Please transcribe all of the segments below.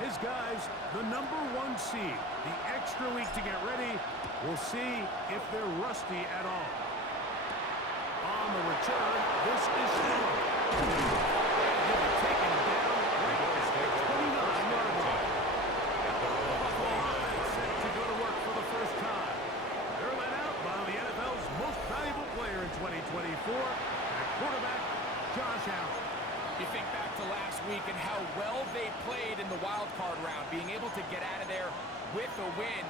His guys, the #1 seed, the extra week to get ready. We'll see if they're rusty at all. On the return, this is Sean. He'll be taken down right at the 29-yard line. Buffalo offense set to go to work for the first time. They're led out by the NFL's most valuable player in 2024, at quarterback, Josh Allen. You think back to last week and how well they played in the wild card round, being able to get out of there with a win.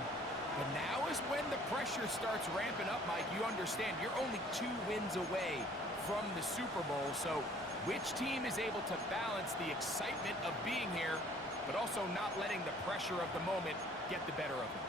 But now is when the pressure starts ramping up, Mike. You understand you're only 2 wins away from the Super Bowl. So which team is able to balance the excitement of being here, but also not letting the pressure of the moment get the better of them?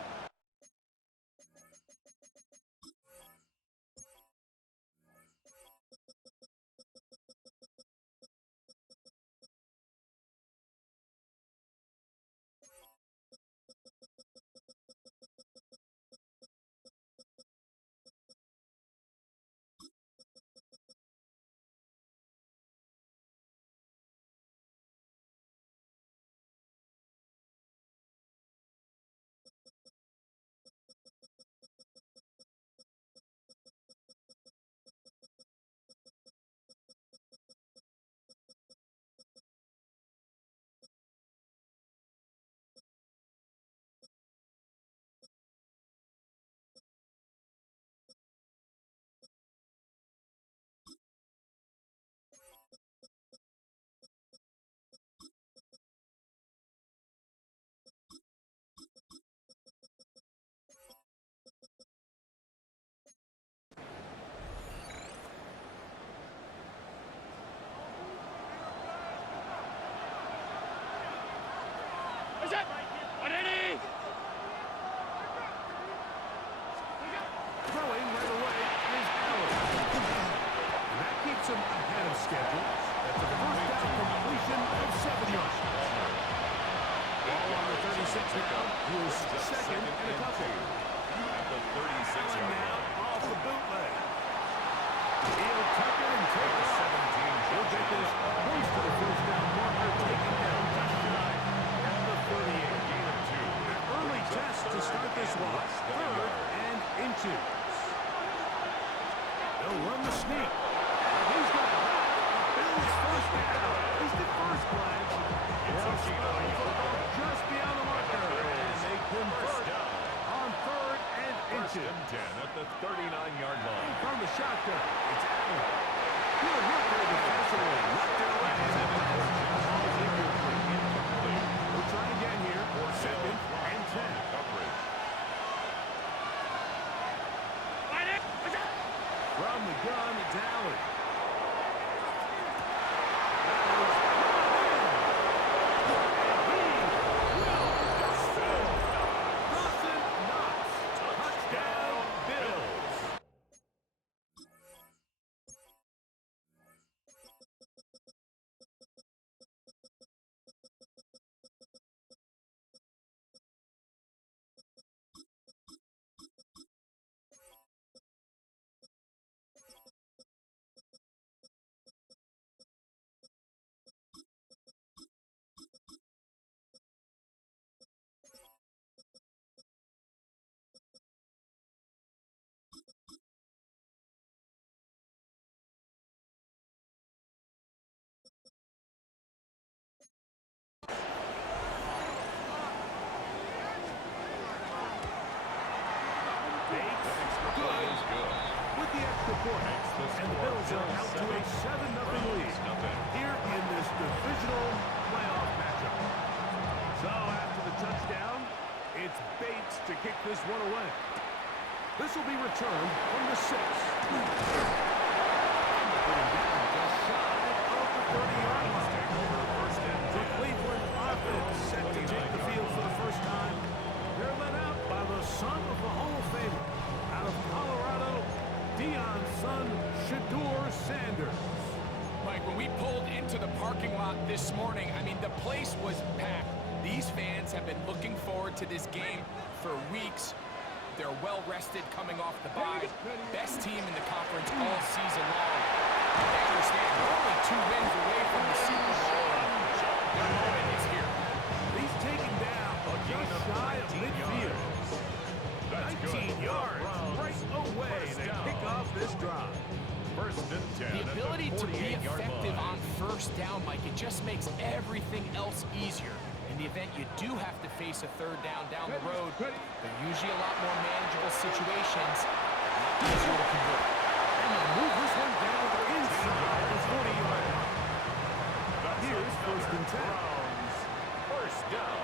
Throwing right away is Allen. And that keeps him ahead of schedule. That's a first down completion of 7 yards. Ball on the 36 now. He is second and a couple. At the 36-yard Allen now line. off the bootleg. He'll tuck it and take off. He'll get this close to the first down marker, taken down just shy at the 38. Gain of 2. An early test to start this one. 3rd and inches. They'll run the sneak. And he's got a Bills first down. At least at first glance. It's a football just beyond the marker. And they convert on 3rd and inches. First and 10 at the 39-yard line. From the shotgun, it's Allen. Good work there defensively. Knocked it away. Ball's incomplete. We'll try again here. 2nd and 10. Coverage. From the gun, it's Allen. Touchdown, Bills. With the extra point, and the Bills are out to a 7-0 lead here in this divisional playoff matchup. So after the touchdown, it's Bates to kick this one away. This will be returned from the 6. Putting down just shy of the 30-yard line. The Cleveland offense set to take the field for the first time. They're led out by the son of the Hall of Famer. Out of Colorado, Deion's son, Shedeur Sanders. Mike, when we pulled into the parking lot this morning, I mean, the place was packed. These fans have been looking forward to this game for weeks. They're well-rested coming off the bye. Best team in the conference all season long. They understand they're only 2 wins away from the Super Bowl. Their moment is here. He's taken just makes everything else easier. In the event you do have to face a third down the road, they're usually a lot more manageable situations, a lot easier to convert. And they move this one down inside the 40-yard line. Here's first and 10. Browns, first down.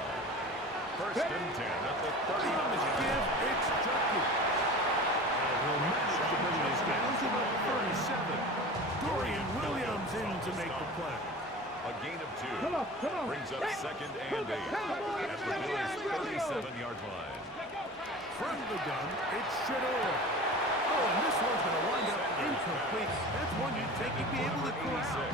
First and 10 at the 30. From his give, it's Junkie. And he'll manage to bring this down to about the 37. Dorian Williams in to make the play. A gain of 2. Brings up second and 8 at the Bills' 37-yard line. From the gun, it's Shador. Oh, and this one's going to wind up incomplete. That's one you'd think he'd be able to corral.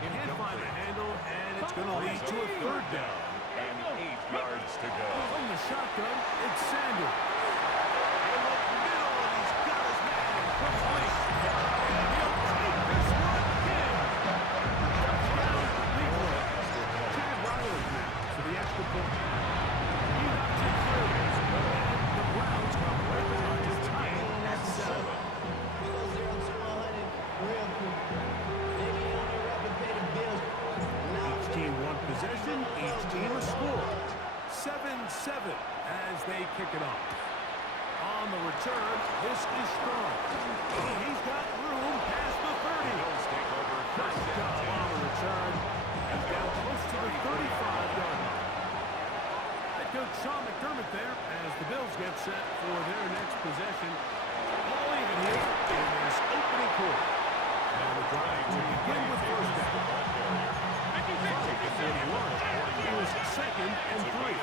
He can't find the handle, and it's going to lead to a third down. And 8 yards to go. From the shotgun, it's Sanders. In the middle, and he's got his man complete. And he'll take this one in. Touchdown, Cleveland. Chad Riley now for the extra point. He knocks it through. And the Browns come right back to tie it at 7. Each team one possession, each team a score. 7-7 as they kick it off. On the return, this is Strong. He's got room past the 30. Bills take over Nice first job and 10. on the return. He's down close to the 35-yard line. Head coach Sean McDermott there as the Bills get set for their next possession. All even here in this opening quarter. And the drive will begin with first down. Here's second and 3.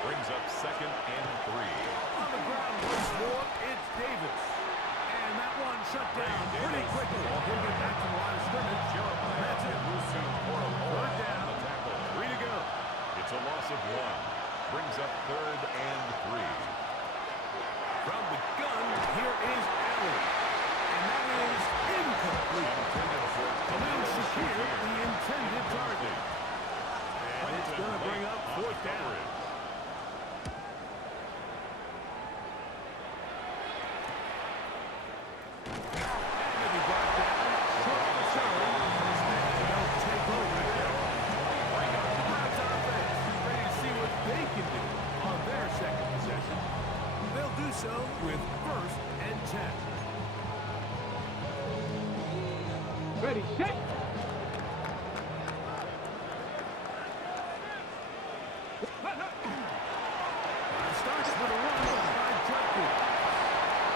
Brings up second and 3. On the ground once more, it's Davis. And that one shut down pretty quickly. He'll get back to the line of scrimmage. That's it. Third down. 3 to go. It's a loss of 1. Brings up third and 3. From the gun, here is Allen. And that is incomplete. Khalil Shakir, the intended target. And it's going to bring up fourth down. And it'll be brought down short of the zone. And they'll take over. The Browns offense is ready to see what they can do on their second possession. They'll do so with first and 10. Ready, set. Starts with a run by Junkie.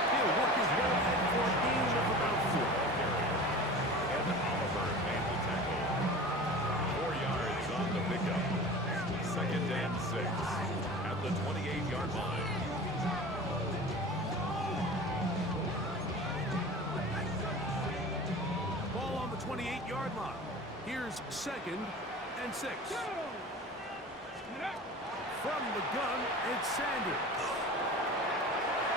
He'll work his way ahead for a gain of about 4. And Oliver made the tackle. 4 yards on the pickup. Second and 6 at the 28-yard line. Ball on the 28-yard line. Here's second and 6. From the gun, it's Sanders.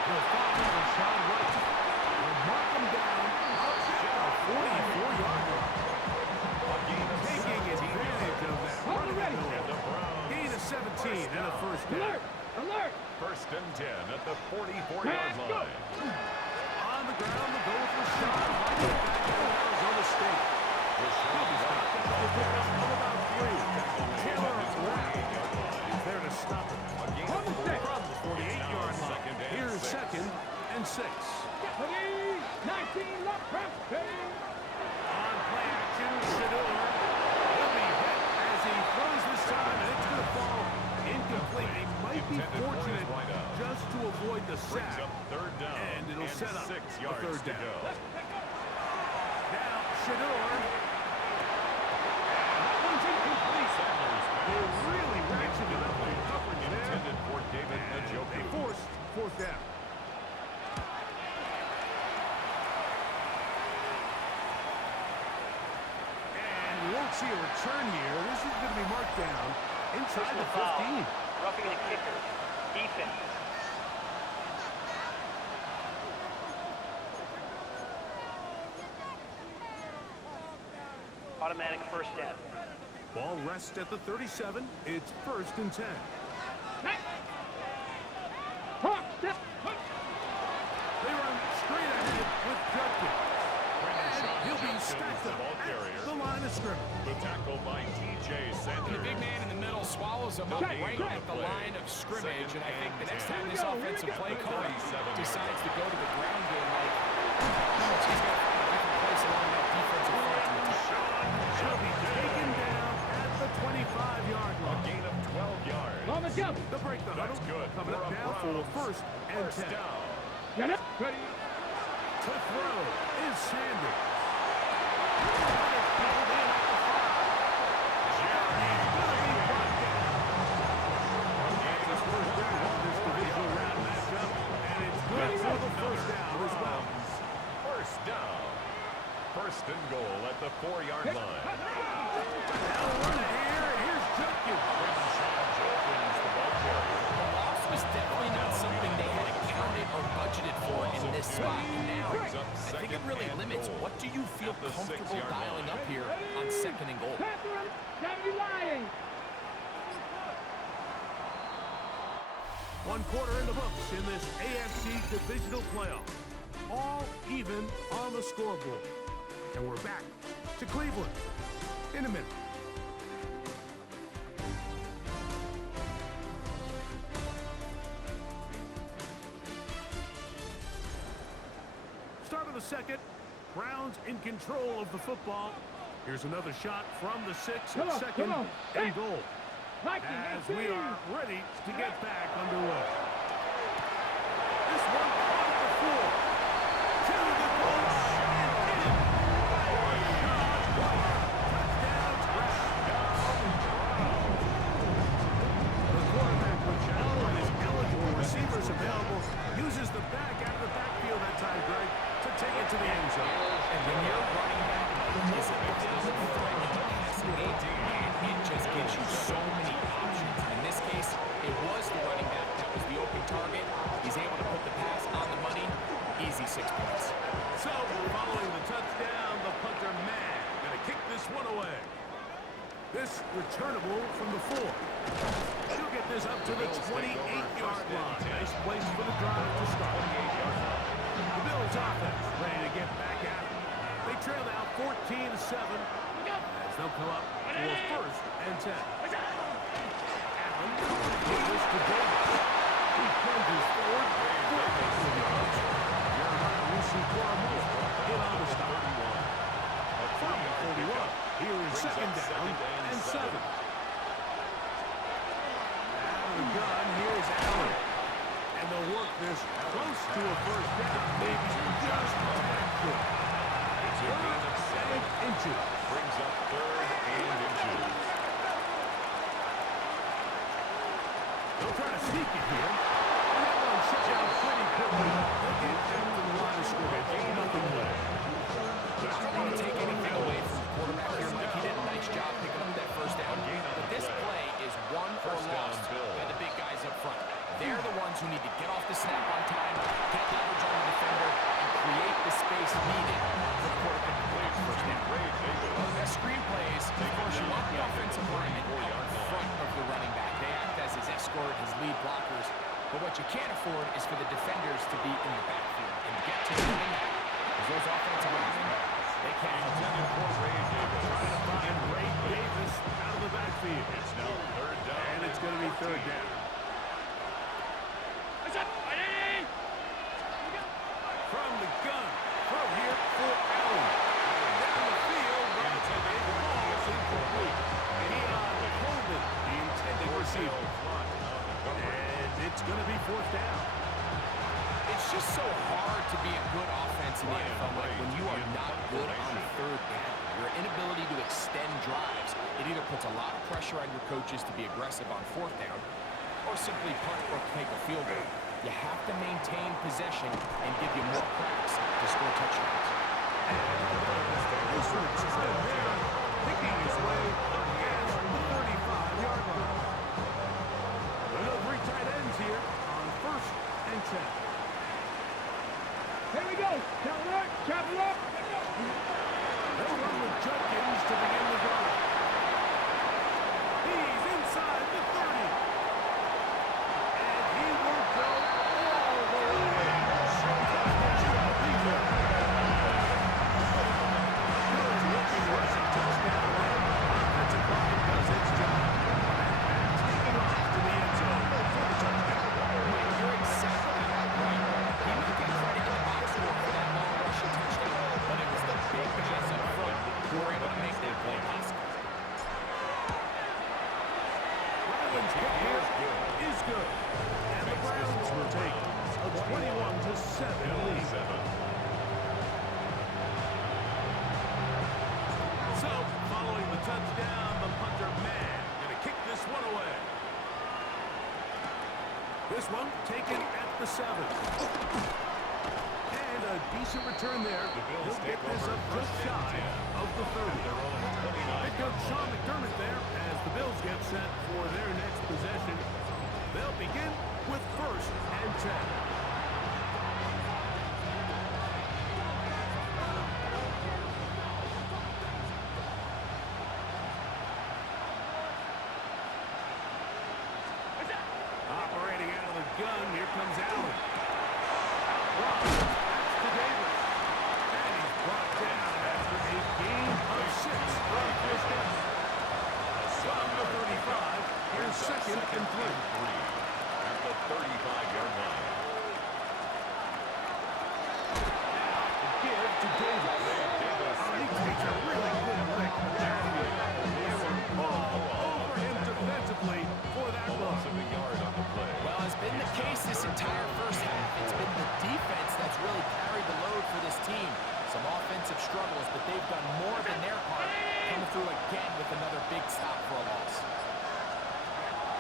He'll follow Rashawn Wright. He'll mark him down up at the 44-yard line. Taking advantage of that running ability. And the Browns. Gain of 17 and a first down. Alert! First and 10 at the 44-yard line. On the ground, the goal for Rashawn Wright back to Arizona State. He'll be stopped at the pickup of about 3. Taylor Rapp is there to stop him. From the 48-yard line. Here's second and 6. 19 left, press. On play action, Shador. He'll be hit as he throws this time, and it's going to fall incomplete. He might be fortunate just to avoid the Brings sack. up third down. And it'll set up 6 a yards third to down. go. Now, Shador. That one's incomplete. They really ratcheted up the coverage there. Intended for David And they Njoku. forced fourth down. And we won't see a return here. This is going to be marked down inside the 15. Roughing the kicker. Defense. Automatic first down. Ball rests at the 37. It's first and 10. They run straight ahead with Judkins. And he'll be stacked Finds the ball carrier. The line of scrimmage. The tackle by T.J. And the Sanders. big man in the middle swallows him up Check, right check. at the line of scrimmage. And I think the next time this Here we go, offensive here we play go. caller 37 decides to go to the ground game, like, he's got to find a different place along that defensive front to attack. She'll be taken down at the 25-yard A line. gain of 12 yards. Thomas, go. The break the That's huddle. good. Coming up For a now for Browns first and First 10. down. Get it. Ready. To throw is Sanders. And it's pulled in at the 5. He's going to be brought down. It's his first down on this divisional round matchup, and it's good for the first down as well. First down. First and goal at the 4-yard line. Now running here, here's Jenkins. Jenkins, the ball carrier. The loss was definitely not something they had accounted or budgeted for in this spot. And now, I think it really limits what do you feel At the comfortable 6-yard dialing line. up here on second and goal. Catherine, gotta be lying. 1 quarter in the books in this AFC divisional playoff. All even on the scoreboard. And we're back to Cleveland in a minute. Start of the second. Browns in control of the football. Here's another shot from the 6 Come at on, second come on. and goal. Mikey, As we are ready to get back underway. This one on the floor. To the goal and in. Touchdown, the quarterback with Allen and his eligible receivers available uses the back out of the backfield that time, Greg, to take it to the end zone. And when your running back is a doesn't threaten the passing game, and it just gives you so many options. In this case, it was the running back that was the open target. He's able to put the pass on the money. Easy 6 points. So, following the touchdown, the punter man gonna kick this one away. This returnable from the 4. She'll get this up to the 28-yard line. Nice place for the drive to start. The Bills offense ready to get back at it. They trail now 14-7 as they'll come up for first and 10. Allen gives this to Davis. He plunges forward. Jeremiah Lucy-Coramo hit on the stop. From the 41, here is second down and 7. Out of the gun, here's Allen. And they'll work this close to a first down, maybe just a tad short. It's a gain of 7 inches. Brings up 3rd and inches. They'll try to sneak it here. And that one shut down pretty quickly. They'll get down to the line of scrimmage. Nothing more. I don't want to take anything away from the quarterback here, Mike. He did a nice job picking up that first down. But this play is won or First down, lost Bills. by the big guys up front. They're the ones who need to get off the snap on time, get leverage on the defender, and create the space needed for the quarterback to play the first down. One of the best screen plays, of course, you want the offensive lineman out in front of the running back. They act as his escort, his lead blockers. But what you can't afford is for the defenders to be in the backfield and get to the running back. Because those offensive linemen, they can't help it. Trying to find Ray Davis out of the backfield. It's now 3rd down. And it's going to be 3rd down. From the gun. Throw here for Allen. Down the field, but it falls incomplete. Keon Coleman, the intended receiver. And it's going to be 4th down. It's just so hard to be a good offense in the NFL, Mike, when you are not good on 3rd down. Your inability to extend drives, it either puts a lot of pressure on your coaches to be aggressive on 4th down, or simply punt or take a field goal. You have to maintain possession and give you more cracks to score touchdowns. Richards is still there, picking his way up past the 35-yard line. There are 3 tight ends here on 1st and 10. Here we go. Chapel up. They'll run with Jenkins to begin the drive. He's inside the 30. And he will go all the way. Good good. And the Browns will take a 21-7 lead. So, following the touchdown, the punter man going to kick this one away. This one taken at the 7. And a decent return there. He'll get this up just shy of the 30. Head coach Sean McDermott there as the Bills get set for their next possession. They'll begin with 1st and 10. Operating out of the gun, here comes Allen. Wow, that's to Davis. And he's brought down after a gain of 6 on 1st down. From the 35, here's 2nd and 3. At the 35-yard line. Now, the give to Davis. He takes a really good lick at that. They were all over him defensively for that run. Well, it's been the case this entire first half. It's been the defense that's really carried the load for this team. Some offensive struggles, but they've done more than their part, coming through again with another big stop for a loss.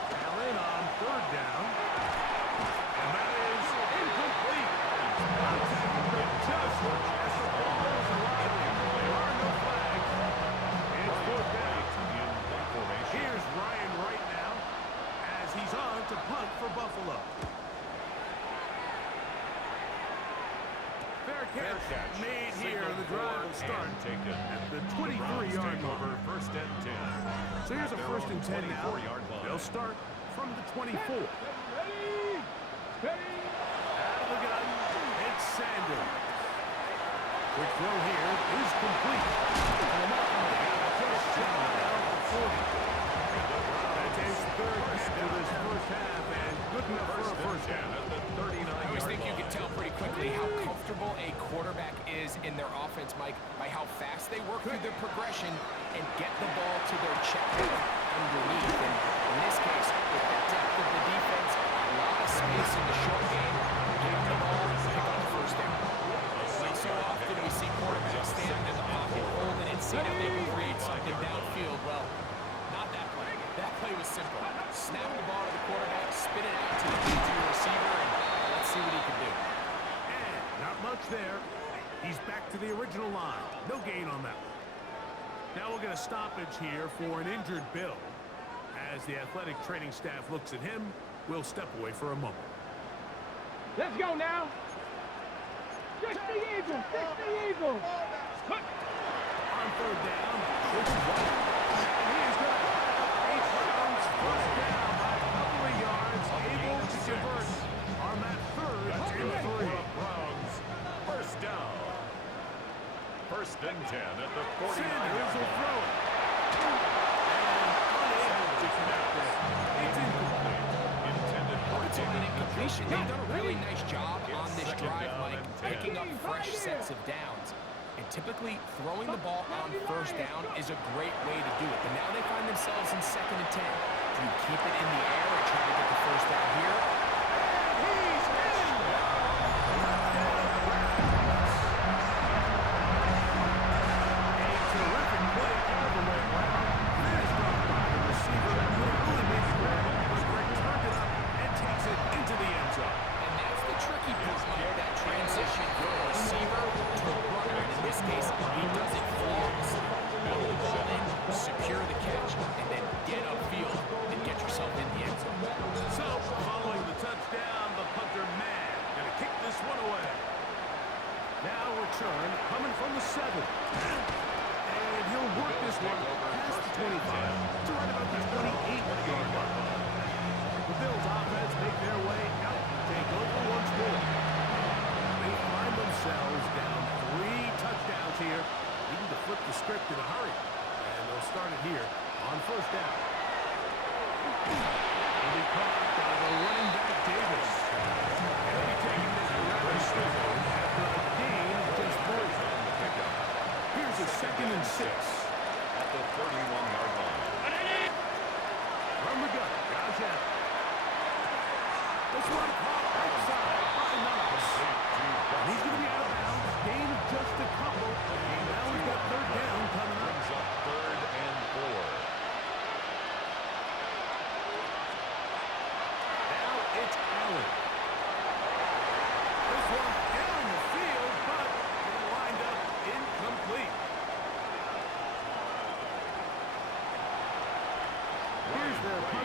Allen on 3rd down. And that is incomplete. Just as the ball is arriving. There are no flags. It's 4th down. Here's Ryan right now as he's on to punt for Buffalo. Fair catch made here. The drive will start at the 23-yard line. 1st and 10. So here's a 1st and 10 now. They'll start from the 24. Ready. Ready. Out of the gun, it's Sanders. Quick throw here is complete. And up and down, just shy of the 40. That's his 3rd after this first half, and good enough for a 1st down. At the 39-yard line. I always think you can tell pretty quickly how comfortable a quarterback is in their offense, Mike, by how fast they work through their progression and get the ball to their check down underneath. And in this case, with the depth of the defense, a lot of space in the short game, get them the ball, pick up the 1st down. Like so often we see quarterbacks stand in the pocket, holding it, seeing if they can create something downfield. Well, not that play. That play was simple. Snap the ball to the quarterback, spit it out to the interior receiver, and let's see what he can do. And not much there. He's back to the original line. No gain on that one. Now we'll get a stoppage here for an injured Bill. As the athletic training staff looks at him, we'll step away for a moment. Let's go now. Just the Eagles. Just the Eagles. On 3rd down, it's White. And he is going to have 8 rounds. 1st down by a couple of yards, able to convert on that 3rd and 3. Browns, 1st down. 1st and 10 at the 49. Sanders will throw it. And unable to connect it. It's incomplete. Intended for It's only an incompletion. They've done a really nice job on this drive, Mike, picking up fresh sets of downs. And typically, throwing the ball on 1st down is a great way to do it. But now they find themselves in 2nd and 10. Do you keep it in the air and try to get the 1st down here? He's in! A terrific play all the way around. Finished off by the receiver. Really makes it grab. Turned it up and takes it into the end zone. And that's the tricky part, Mike, that transition from receiver to runner. And in this case, he does it flawlessly. Pull the ball in, secure the catch, and then get upfield and get yourself in the end zone. So, following the touchdown, the punter man gonna kick this one away. Now return coming from the 7. And he'll work this one past the 25 to right about the 28-yard line. The Bills offense make their way out to take over once more. They find themselves down 3 touchdowns here, needing to flip the script in a hurry. And they'll start it here on 1st down. Will be caught by the running back Davis. And he'll be taking this rather slow after a gain of just 3. Here's a 2nd and 6. At the 31-yard line. From the gun, Josh Allen.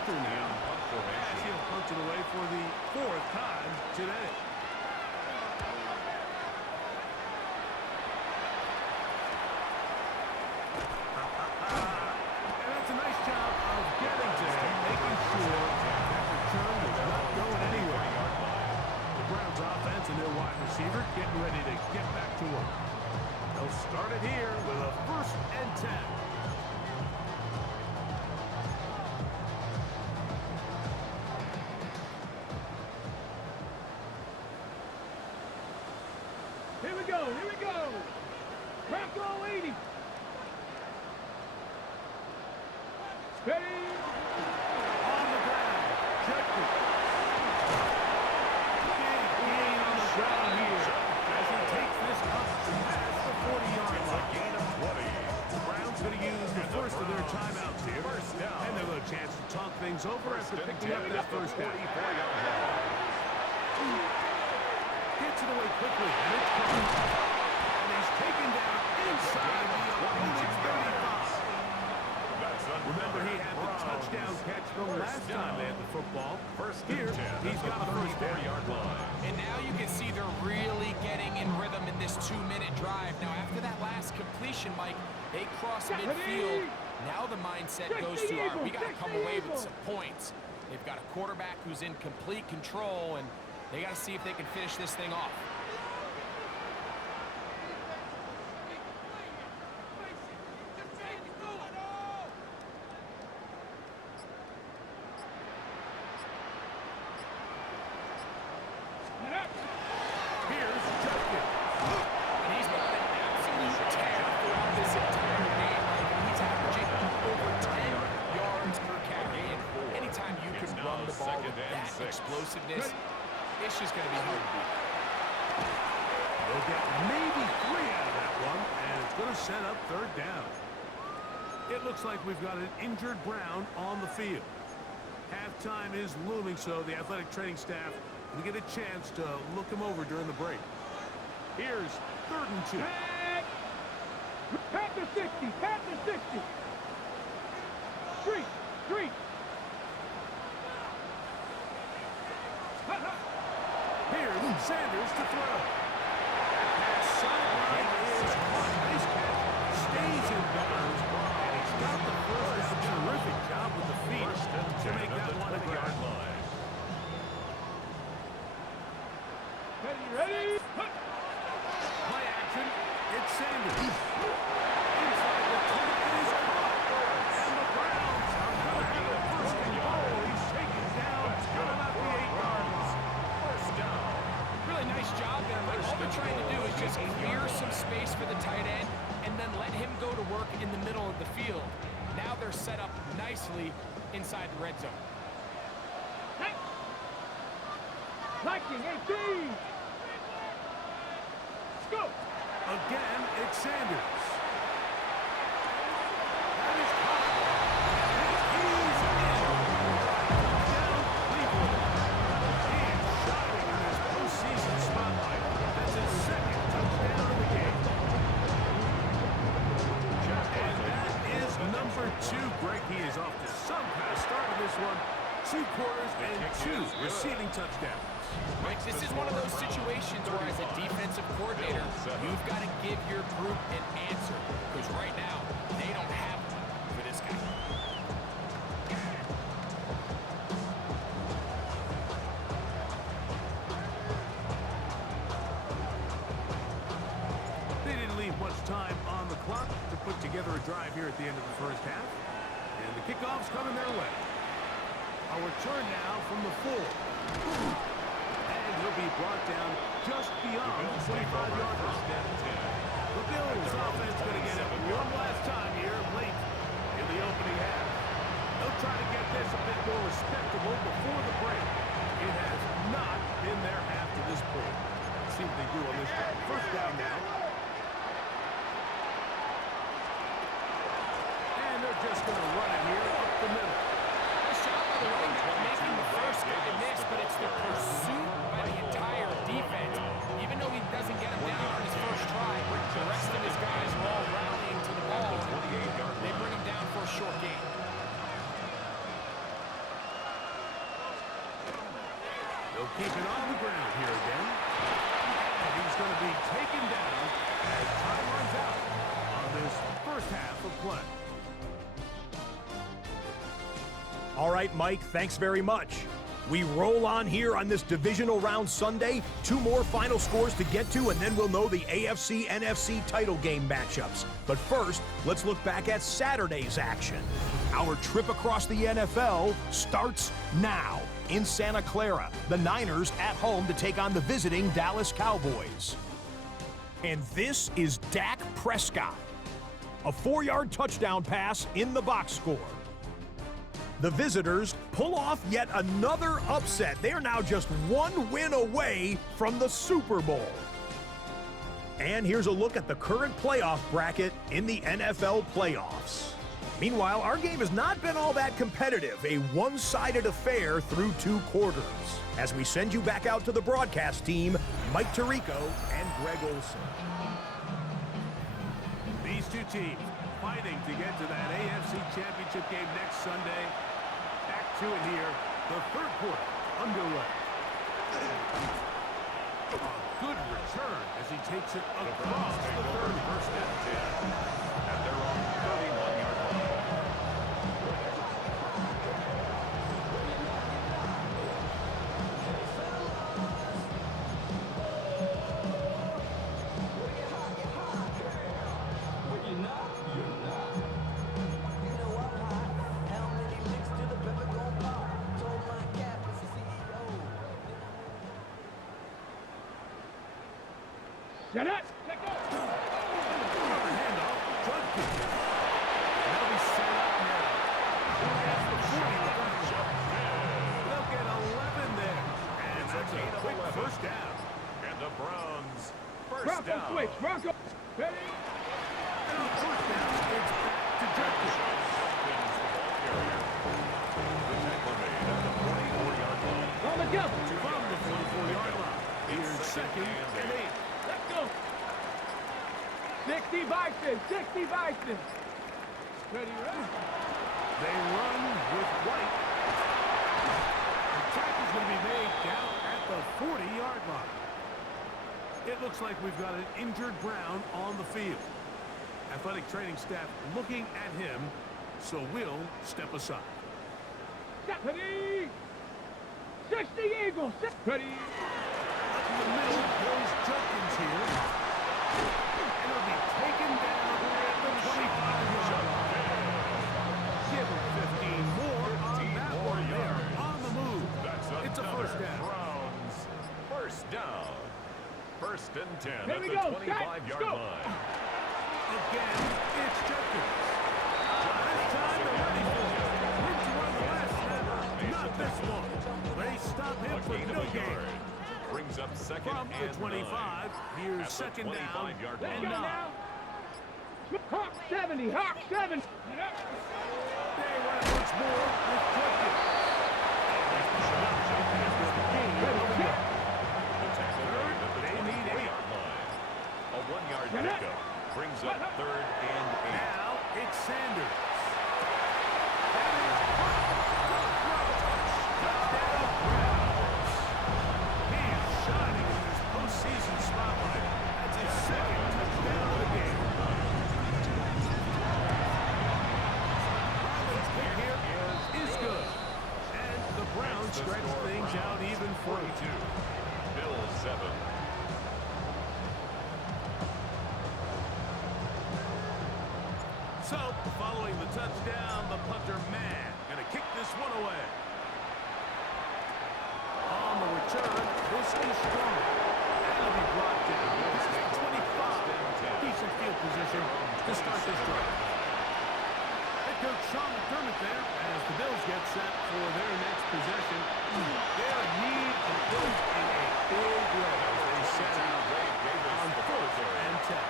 punter now. Punt As formation. he'll punch it away for the 4th time today. And that's a nice job of getting to him, making sure that return was not going anywhere. The Browns offense and their wide receiver getting ready to get back to work. They'll start it here with a 1st and 10. Here we go, here we go. Bronco 80. Ready? On the ground, Jeffrey. Big gain on the ground here as he takes this up past the 40-yard line. Gain of 20. The Browns going to use the first of their timeouts here. First down. And they'll have a chance to talk things over after picking up that first down. 44-yard line. Gets it away quickly, and it's coming. And he's taken down inside the opponent's 35. Remember, he had the touchdown catch from last time they had the football. First and Here, 10. he's got a first down. 34-yard line. And now you can see they're really getting in rhythm in this 2-minute drive. Now, after that last completion, Mike, they cross midfield. Now the mindset goes to, all right, we got to come away with some points. They've got a quarterback who's in complete control, and they got to see if they can finish this thing off. Here's Jeffrey. And he's got an absolute tear throughout this entire game. He's averaging over 10 yards per carry. And anytime you can run the ball with that explosiveness, it's just going to be hard to beat. They'll get maybe 3 out of that one, and it's going to set up 3rd down. It looks like we've got an injured Brown on the field. Halftime is looming, so the athletic training staff will get a chance to look him over during the break. Here's 3rd and 2. Pat the 60, pat the 60. Street, street. Here's Sanders to throw. Pass sideline is caught. Nice catch. Stays in bounds. And he's got the first down. Terrific job with the feet to make that one a grab. Ready? Play action. It's Sanders. Inside the 10 is caught. And the Browns are going to have a 1st and goal. He's taken down at about the 8-yard line. First down. Really nice job there, but all they're trying to do is just clear some space for the tight end and then let him go to work in the middle of the field. Now they're set up nicely inside the red zone. Liking 18. Go. Again, it's Sanders. That is caught. He's in. Down Cleveland. He is shining in this postseason spotlight. That's his 2nd touchdown of the game. And that is number 2. Greg, he is off to some kind of start of this one. 2 quarters and 2 receiving touchdowns. Mike, this is one of those situations where as a defensive coordinator, you've got to give your group an answer. Because right now, they don't have one for this guy. They didn't leave much time on the clock to put together a drive here at the end of the first half. And the kickoff's coming their way. A return now from the 4. And he'll be brought down just beyond the 25-yard line. The Bills offense going to get it one last time here late in the opening half. They'll try to get this a bit more respectable before the break. It has not been their half to this point. Let's see what they do on this drive. First down now. And they're just going to run it here up the middle. Nice job by the running back making the first guy miss, but it's the pursuit by the entire defense. Even though he doesn't get him down on his first try, the rest of his guys are all rallying to the ball. They bring him down for a short gain. He'll keep it on the ground here again. And he's going to be taken down as time runs out on this first half of play. All right, Mike, thanks very much. We roll on here on this divisional round Sunday. 2 more final scores to get to, and then we'll know the AFC, NFC title game matchups. But first, let's look back at Saturday's action. Our trip across the NFL starts now. In Santa Clara, the Niners at home to take on the visiting Dallas Cowboys. And this is Dak Prescott. A 4-yard touchdown pass in the box score. The visitors pull off yet another upset. They are now just 1 win away from the Super Bowl. And here's a look at the current playoff bracket in the NFL playoffs. Meanwhile, our game has not been all that competitive, a one-sided affair through 2 quarters. As we send you back out to the broadcast team, Mike Tirico and Greg Olson. These 2 teams fighting to get to that AFC Championship game next Sunday. Back to it here, the 3rd quarter underway. A good return as he takes it across the 30. First and 10 at their own 31-yard line. Set up. Take off. Handoff, Judkins. And they'll be set up now. That's the 40 line. They'll get 11 there. And that's a quick first down. And the Browns first Bronco down. switch. Bronco. Ready? And on first down, it's back to Judkins. The tackle made at the 44-yard line. On the jump. From the 44-yard line. Here's 2nd and 8. Let's go. 60 Bison. 60 Bison. Ready, ready. They run with White. The tackle's going to be made down at the 40-yard line. It looks like we've got an injured Brown on the field. Athletic training staff looking at him, so we'll step aside. Ready. 60 Eagles. Ready. Up in the middle goes Judkins here. And it'll be taken down at the 25-yard line. Give him 15 more on that one there. On the move. It's a first down. Browns first down. 1st and 10 Here at we the go. 25-yard Go. line. Again, it's Judkins. This time they're ready for it. Went to run the last snap. Not this one. They stop him A for gain of no a gain. yard. Brings up 2nd From the and 25, 9. here's At the 2nd down 25-yard Let's and go 9. now. Hawk 70. Hawk 70. They run it once more with Judkins. The tackle made at the They need 24-yard line. A 1-yard Get it. pickup brings up 3rd and 8. Now it's Sanders. That is touchdown Browns. He is shining in his postseason spotlight. That's his 2nd touchdown of the game. Riley's kick here is good. And the Browns The stretch score, things Browns out even 42. further. Bills 7. So, following the touchdown, the punter man gonna kick this one away. On the return, this is strong. And it'll be brought down. This is 25. Decent field position to start this drive. Head coach Sean McDermott there as the Bills get set for their next possession. They're in need of points in a big way. They set out on 4th and 10.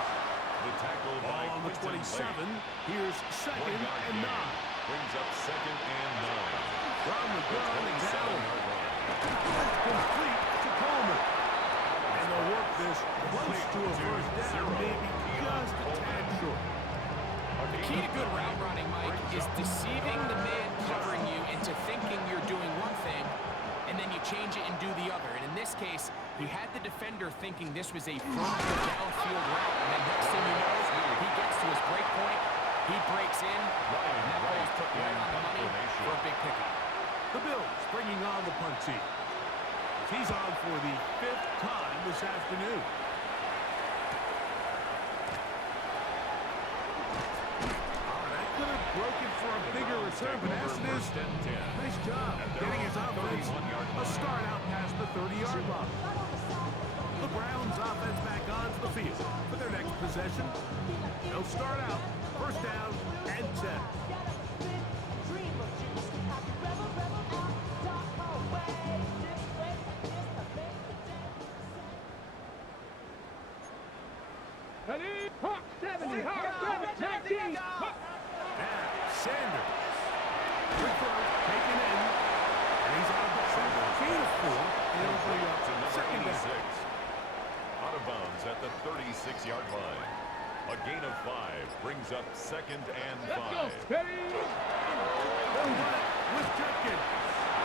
The tackle by On the Quinton 27, Lake. here's 2nd 1-yard and gain. 9. Brings up 2nd and 9. From the The gun down. 27-yard line. Complete to Coleman. And they'll work this close to a first down, maybe just a tad short. The key to good route running, Mike, is deceiving the man covering you into thinking you're doing one thing, and then you change it and do the other. case, he had the defender thinking this was a further downfield route, and then next thing you know, he gets to his break point, he breaks in, and that ball's put right on the money for a big pickup. The Bills bringing on the punt team. He's on for the 5th time this afternoon. That could have broken for a bigger return, but as it is, nice job getting his offense a start out past the 30-yard line. The Browns offense back onto the field for their next possession. They'll start out 1st down and 10. Ready? Hawk 70, Hawk 19. Hawk. Now, Sanders. Quick throw, taken in. And he's out of bounds. Gain of 4. And it'll bring up to second down. Out of bounds at the 36-yard line. A gain of 5 brings up 2nd and 5. Let's go. Ready? They'll run it with Jenkins.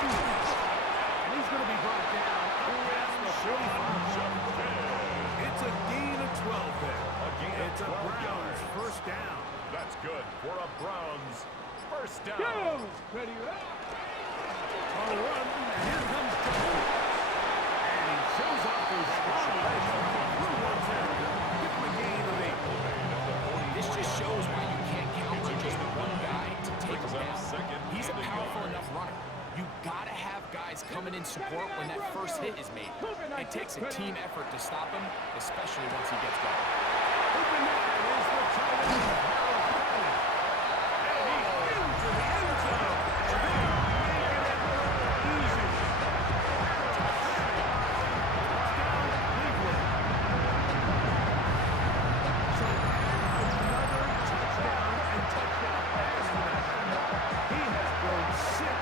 And he's going to be brought down up past the 45. It's a gain of 12 there. It's a Browns first down. That's good for a Browns first down. Go. Ready? A run, and here comes Jenkins. And he shows off his strong legs through one tackle. Give him a gain of 8. This just shows why you can't count on just one guy to take him down. He's a powerful enough runner. You gotta have guys coming in support when that first hit is made. It takes a team effort to stop him, especially once he gets going. Open man is the tight end, Harold Fanning. And he's into the end zone. They're making it look easy. Touchdown, Cleveland. So another touchdown and touchdown pass for that. He has thrown 6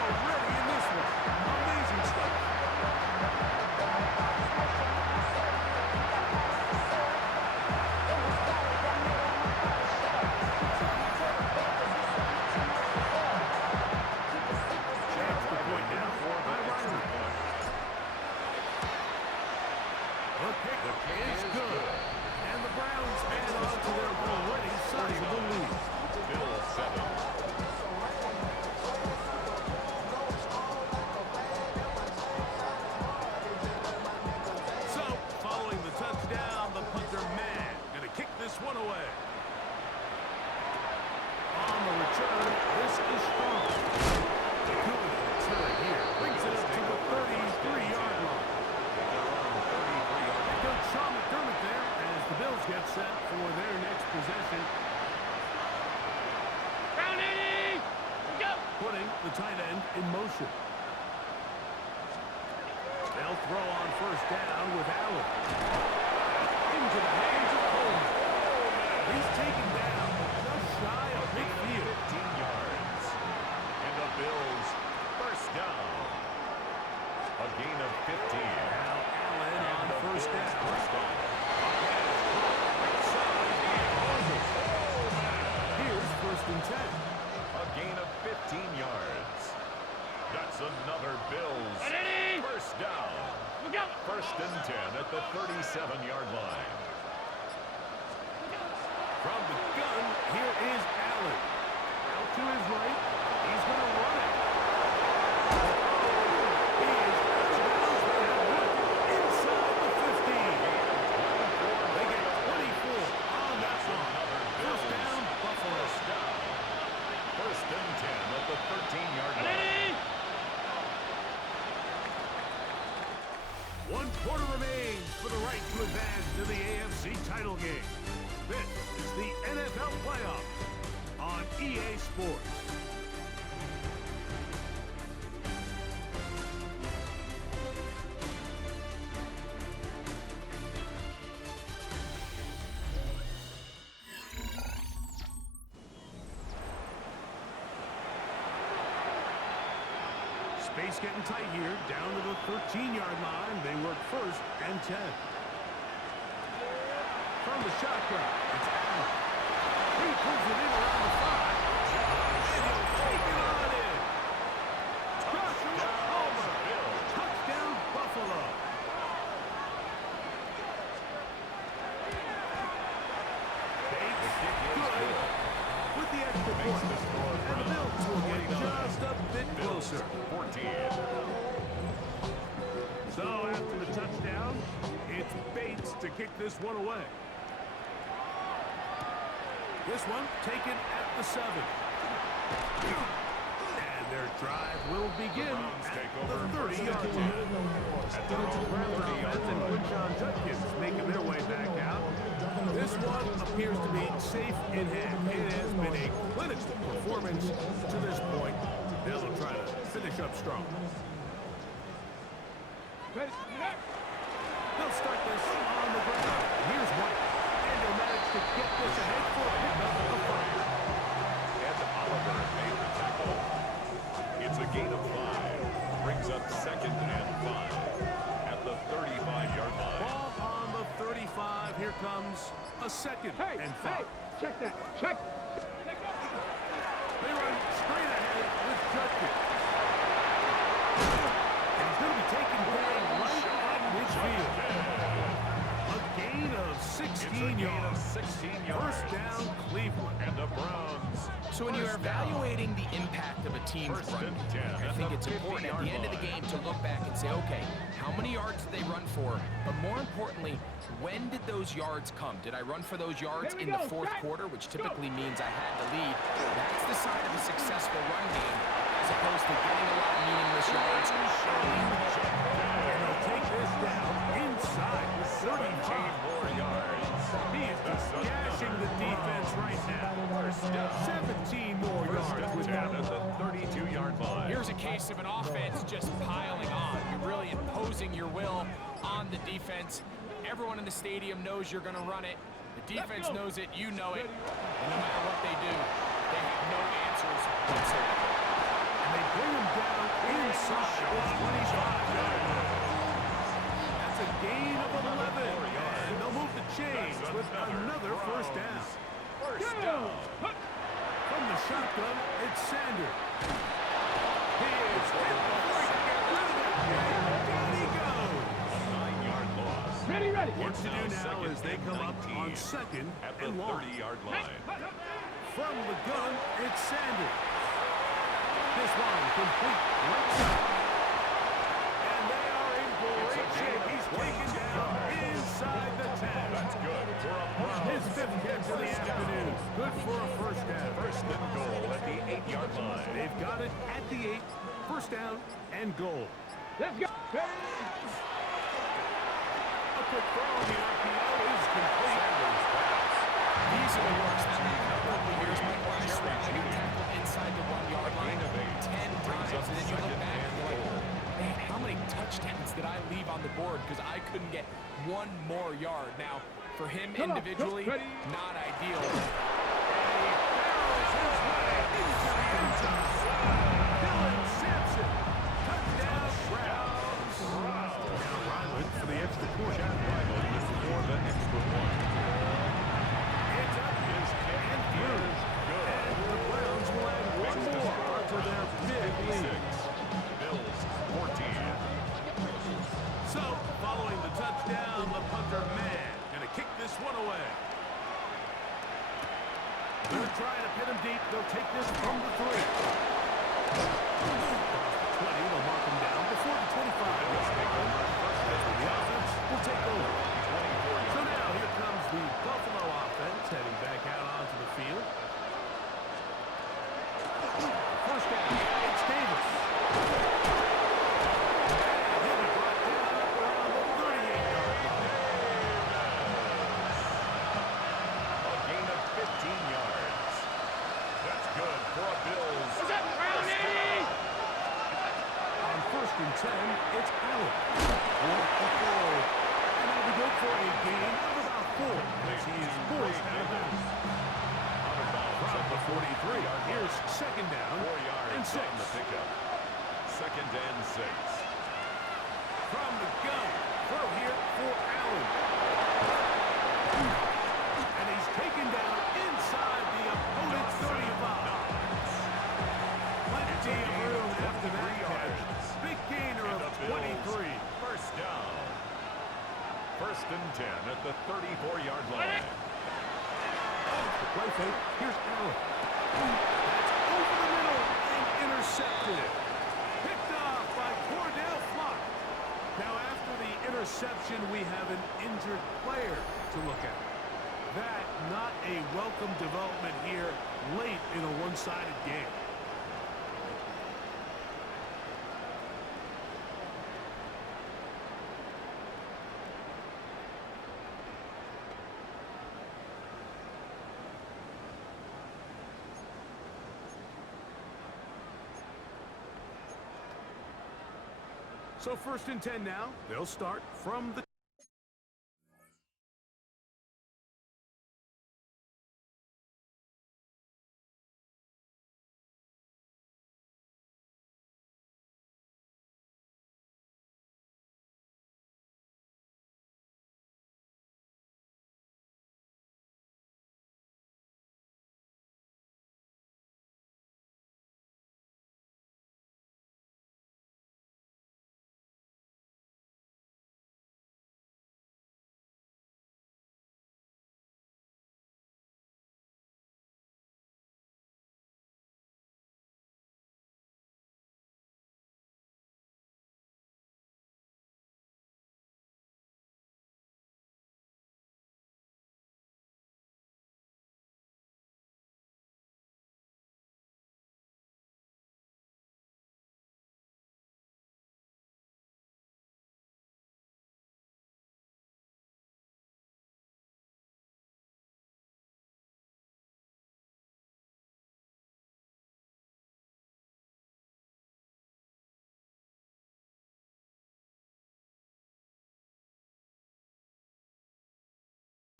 already in this one. Amazing stuff. Chance the point now by Riley. The kick is good. And the Browns add on to their already sizable lead. Bill 7. So, following the touchdown, the punter man going to kick this one away. On the return, this is strong. Good return here. Brings it up to the 33-yard line. Head coach Sean McDermott there as the Bills get set for their next possession. Down 80. Go. Putting the tight end in motion. They'll throw on 1st down with Allen. Into the hands of Coleman. He's taken down just shy of midfield. 15 yards. And the Bills first down. A gain of 15. Now Allen on 1st down. First down. Here's 1st and 10. A gain of 15 yards. That's another Bills first down. Look out. 1st and 10 at the 37-yard line. From the gun, here is Allen. Out to his right. He's going to run it. He is out of bounds. They have worked it inside the 15. They get 24 on that one. 1st down, Buffalo. 1st and 10 at the 13-yard line. 1 quarter remains for the right to advance to the AFC title game. This is the NFL playoffs on EA Sports. Space getting tight here, down to the 13-yard line. They work 1st and 10. From the shotgun, it's Allen. He pulls it in around the 5. And he'll take it on in. Joshua Palmer. Touchdown, Buffalo. So after the touchdown, it's Bates to kick this one away. This one taken at the 7. And their drive will begin at the 30-yard line. And Quinshon Judkins making their way back out. This one appears to be safe in hand. It has been a clinical performance to this point. They'll try to finish up strong. They'll start this on the ground. Here's White. And they'll manage to get this ahead for a pickup of 5. And Oliver made the tackle. It's a gain of 5. Brings up 2nd and 5 at the 35-yard line. Ball on the 35. Here comes a 2nd and 5. Hey, check that. Check. They run straight ahead with Judkins. And he's going to be taken down right at midfield. A gain of 16 yards. 16 yards. First down, Cleveland. And the Browns. So when you're evaluating the impact of a team's run game, I think it's important at the end of the game to look back and say, okay, how many yards did they run for? But more importantly, when did those yards come? Did I run for those yards in the 4th quarter, which typically means I had the lead? That's the sign of a successful run game, as opposed to getting a lot of meaningless yards early in the game. And they'll take this down inside the 17 more yards. He is just gashing the defense right now. 17 more yards with Down that. at the 32-yard line. Here's a case of an offense just piling on. You're really imposing your will on the defense. Everyone in the stadium knows you're going to run it. The defense knows it, you know it. And no matter what they do, they have no answers whatsoever. And they bring him down inside the 25-yard line. That's a gain of 11. And they'll move the chains with another first down. First down. From the shotgun, it's Sanders. He is hit before he can get rid of it. And down he goes. A 9-yard loss. Ready. What to do now Second is they and come up 19 on 2nd at the and long. 30-yard line. From the gun, it's Sanders. This one complete right side. And they are in great shape. He's taken down inside the 10. That's good for a Browns. His 5th catch of the afternoon. Good for a first down. First and goal at the 8-yard line. They've got it at the 8. First down and goal. Let's go. A quick throw on the RPO is complete. Sanders pass. These are the worst. That may have over the years, Mike, where I swear I got tackled inside the 1-yard line 10 times. And then you look back and you're like, man, how many touchdowns did I leave on the board because I couldn't get one more yard? Now, for him individually, not ideal. And he barrels his way into the end zone. Dylan Sampson. Touchdown, Browns. Now Ryland for the extra point. Chad Ryland for the extra point. It's up. His kick And through. is good. And the Browns will add one more to their big lead. 56. Bills 14. So, following the touchdown, the punter man gonna kick this one away. They're trying to pin him deep. They'll take this from the 3. Across the 20, they'll mark him down before the 25. The offense will take over. So now here comes the Buffalo offense heading back out onto the field. First down, it's Davis. And he'll be brought down around the 38-yard line. A gain of 15 yards. That's good for a Bills. On 1st and 10, it's Allen. What a throw. And that'll be good for a gain of about 4 as he is forced out of bounds. From the 43, here's 2nd down 4 yards and 6. on the pickup. 2nd and 6. From the gun, throw here for Allen. And he's taken down inside the opponent's 35. Plenty of room after that catch. Big gainer of 23. First down. 1st and 10 at the 34-yard line. The play fake, here's Allen. That's over the middle and intercepted. Picked off reception, we have an injured player to look at. That not a welcome development here late in a one-sided game. So 1st and 10 now. They'll start from the...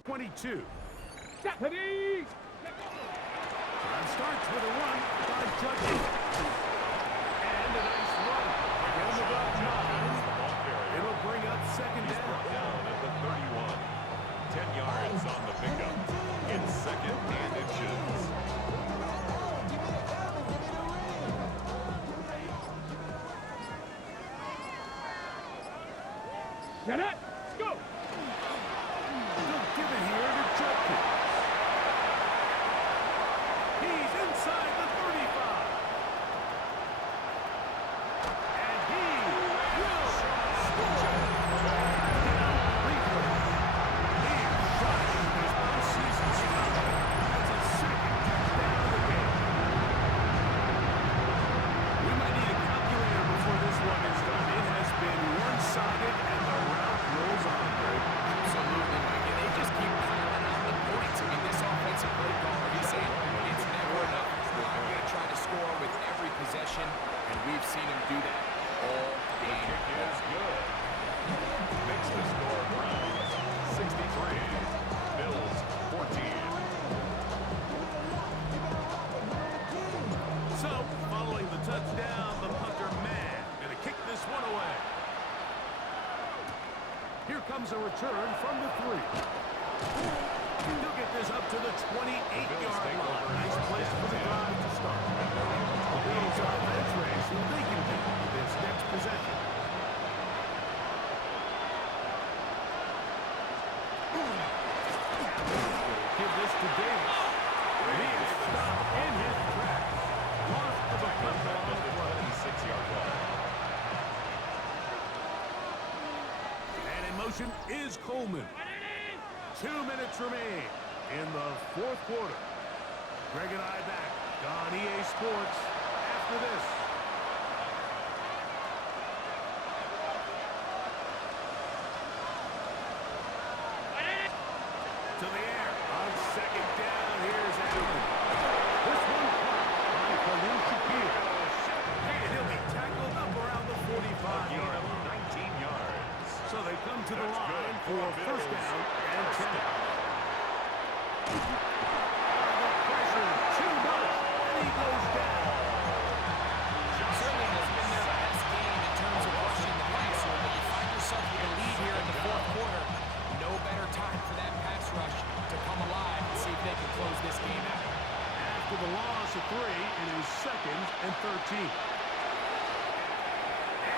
...22. Ready! Time starts with a run by Judge. And a nice run. From about 9. It'll bring up 2nd down. Down at the 31. 10 yards on the pickup. It's 2nd and inches. Get it! Go! They'll give it here to Judkins. He's inside the 35. And he will score. Touchdown, He is shutting his postseason streak. That's his 2nd touchdown of the game. We might need a calculator before this one is done. It has been one-sided and the route rolls on, Greg. Absolutely, Mike. And they just keep piling on the points. I mean, this offensive play caller, he's saying it's never enough. I'm going to try to score with every possession, and we've seen him do that all game. Kick is good. Makes the score Browns 63. Bills 14. So, following the touchdown, the punter man gonna kick this one away. Here comes a return from the 3. He'll get this up to the 28-yard line. Nice place for the drive to start. The Bills offense race what they can do with this next possession. Give this to Davis. He is stopped in his tracks. Lost of a couple on the play. 26-yard line. And in motion is Coleman. 2 minutes remain in the 4th quarter. Greg and I back on EA Sports after this. To the air on 2nd down. Here's Allen. This one caught by Khalil Shakir. And he'll be tackled up around the 45-yard line. 19 yards. So they come to the That's line good for for 1st Bills. down and 10. The pressure too much, and he goes down. Certainly has been their best game in terms of rushing the passer, but you find yourself with a lead here in the 4th quarter. No better time for that pass rush to come alive and see if they can close this game out. After the loss of 3, it is 2nd and 13.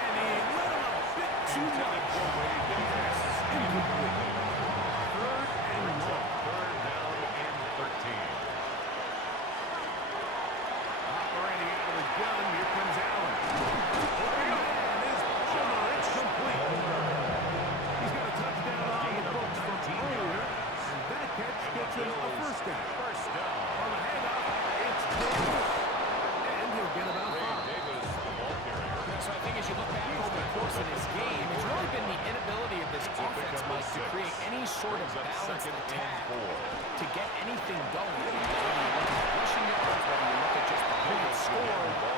And he let him a bit too much. Pass is incomplete. 3rd and long. 3rd down and 13. Operating out of the gun, here comes Allen. Open man is Palmer. It's complete. He balance the Second and attack 4. to get anything going. Whether you look at rushing yards, whether you look at just the point score,